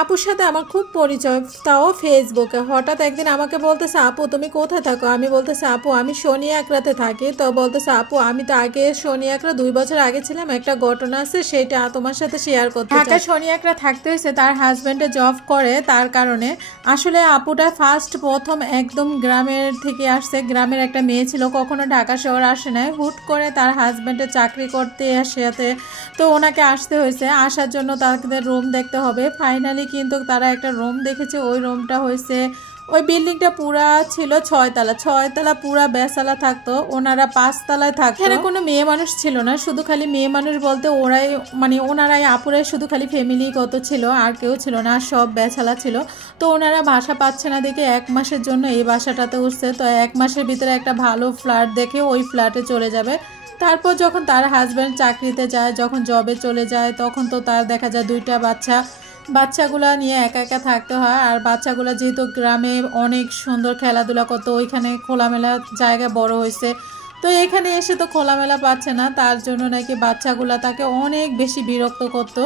আপুর সাথে আমার খুব পরিচয়, তাও ফেসবুকে। হঠাৎ একদিন আমাকে বলতেছে, আপু তুমি কোথায় থাকো? আমি বলতেছি, আপু আমি শনি একরাতে থাকি। তো বলতেছে, আপু আমি তো আগে শনি একরা 2 বছর আগে ছিলাম, একটা ঘটনা আছে সেটা তোমার সাথে শেয়ার করতে চাই। ঢাকায় শনি একরা থাকতে হয়েছে, তার হাজব্যান্ডে জব করে, তার কারণে। আসলে আপুটা প্রথম একদম গ্রামের থেকে আসছে, গ্রামের একটা মেয়ে ছিল, কখনো ঢাকা শহর আসে নাই। হুট করে তার হাজব্যান্ডের চাকরি করতে আসে, তো ওনাকে আসতে হয়েছে। আসার জন্য তাদের রুম দেখতে হবে। ফাইনালি কিন্তু তারা একটা রুম দেখেছে। ওই রুমটা হয়েছে, ওই বিল্ডিংটা পুরা ছিল 6 তলা, 6 তলা পুরা বেসালা থাকতো, ওনারা 5 তলায় থাকতো। এখানে কোনো মেয়ে মানুষ ছিল না, শুধু খালি মেয়ে মানুষ বলতে ওরাই, মানে ওনারাই আপুরাই শুধু খালি ফ্যামিলিগত ছিল, আর কেউ ছিল না, সব বেসালা ছিল। তো ওনারা বাসা পাচ্ছে না দেখে 1 মাসের জন্য এই বাসাটাতে উঠছে। তো 1 মাসের ভিতরে একটা ভালো ফ্ল্যাট দেখে ওই ফ্ল্যাটে চলে যাবে। তারপর যখন তার হাজব্যান্ড চাকরিতে যায়, যখন জবে চলে যায়, তখন তো তার দেখা যায় 2টা বাচ্চাগুলা নিয়ে একা একা থাকতে হয়। আর বাচ্চাগুলা যেহেতু গ্রামে অনেক সুন্দর খেলাধুলা করতো, ওইখানে খোলামেলা জায়গায় বড় হয়েছে, তো এখানে এসে তো খোলামেলা পাচ্ছে না, তার জন্য নাকি বাচ্চাগুলা তাকে অনেক বেশি বিরক্ত করতো।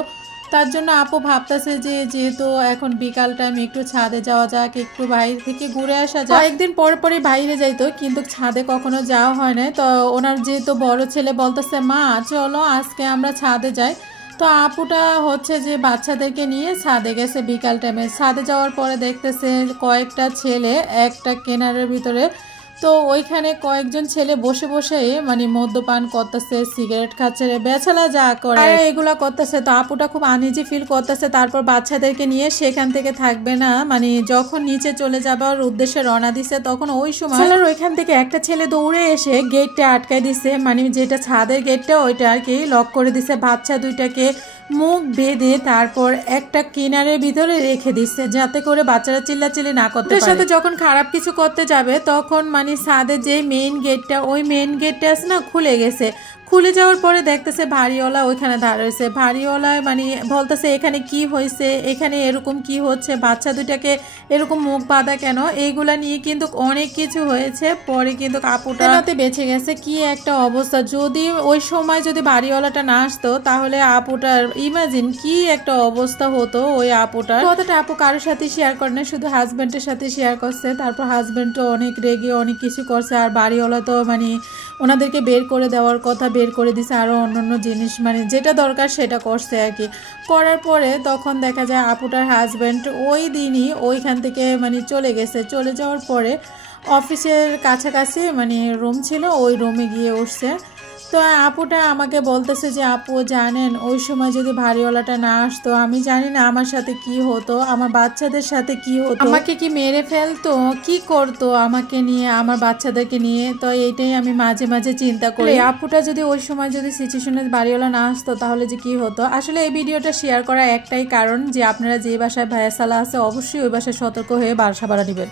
তার জন্য আপু ভাবতেছে যে যেহেতু এখন বিকাল টাইম, একটু ছাদে যাওয়া যাক, একটু বাইরে থেকে ঘুরে আসা যায়। একদিন পরে বাইরে যাইতো, কিন্তু ছাদে কখনো যাওয়া হয় না। তো ওনার যেহেতু বড় ছেলে বলতেছে, মা চলো আজকে আমরা ছাদে যাই। তো আপুটা হচ্ছে যে বাচ্চাদেরকে নিয়ে ছাদে গেছে বিকাল টাইমে। ছাদে যাওয়ার পরে দেখতেছে কয়েকটা ছেলে একটা কেনারের ভিতরে, তো ওইখানে কয়েকজন ছেলে বসে বসে মানে মদ্যপান করতেছে, সিগারেট খাচ্ছে, বেচালা যা করে এগুলা করতেছে। তো আপুটা খুব আনইজি ফিল করতেছে। তারপর বাচ্চাদেরকে নিয়ে সেখান থেকে থাকবে না, মানে যখন নিচে চলে যাবার উদ্দেশ্যে রওনা দিছে, তখন ওই সময় ওইখান থেকে একটা ছেলে দৌড়ে এসে গেটটা আটকাই দিছে, মানে যেটা ছাদের গেটটা ওইটা আর কি লক করে দিছে। বাচ্চা দুইটাকে মুখ বেঁধে তারপর একটা কিনারের ভিতরে রেখে দিচ্ছে, যাতে করে বাচ্চারা চিল্লাচিল্লি না করতে পারে। সাথে যখন খারাপ কিছু করতে যাবে, তখন মানে ছাদের যে মেইন গেটটা, ওই মেইন গেটটা আছে না, খুলে গেছে। খুলে যাওয়ার পরে দেখতেছে ভারীওয়ালা ওইখানে দাঁড়াইছে। ভারীওয়ালায় মানে বলতেছে, এখানে কি হয়েছে, এখানে এরকম কি হচ্ছে, বাচ্চা দুইটাকে এরকম মুখ বাঁধা কেন, এইগুলা নিয়ে কিন্তু অনেক কিছু হয়েছে। পরে কিন্তু আপুটা বেঁচে গেছে। কি একটা অবস্থা, যদি ওই সময় যদি ভারীওয়ালাটা না আসতো, তাহলে আপুটার ইমাজিন কি একটা অবস্থা হতো ওই আপুটার। কথাটা আপু কারোর সাথে শেয়ার করে না, শুধু হাজব্যান্ডের সাথে শেয়ার করছে। তারপর হাজব্যান্ড তো অনেক রেগে অনেক কিছু করছে, আর বাড়িওয়ালা তো মানে ওনাদেরকে বের করে দেওয়ার কথা বের করে দিছে, আরও অন্যান্য জিনিস মানে যেটা দরকার সেটা করছে আর কি। করার পরে তখন দেখা যায় আপুটার হাজব্যান্ড ওই দিনই ওইখান থেকে মানে চলে গেছে। চলে যাওয়ার পরে অফিসের কাছাকাছি মানে রুম ছিল, ওই রুমে গিয়ে উঠছে। তো আপুটা আমাকে বলতেছে যে, আপু জানেন ওই সময় যদি ভারীওয়ালাটা না আসতো, আমি জানি না আমার সাথে কি হতো, আমার বাচ্চাদের সাথে কি হতো, আমাকে কি মেরে ফেলতো, কি করতো আমাকে নিয়ে, আমার বাচ্চাদেরকে নিয়ে। তো এইটাই আমি মাঝে মাঝে চিন্তা করি, আপুটা যদি ওই সময় যদি সিচুয়েশনে ভারীওয়ালা না আসতো, তাহলে যে কি হতো। আসলে এই ভিডিওটা শেয়ার করা একটাই কারণ, যে আপনারা যে বাসায় ভায়াসালা আছে, অবশ্যই ওই বাসায় সতর্ক হয়ে বাসা ভাড়া নেবেন।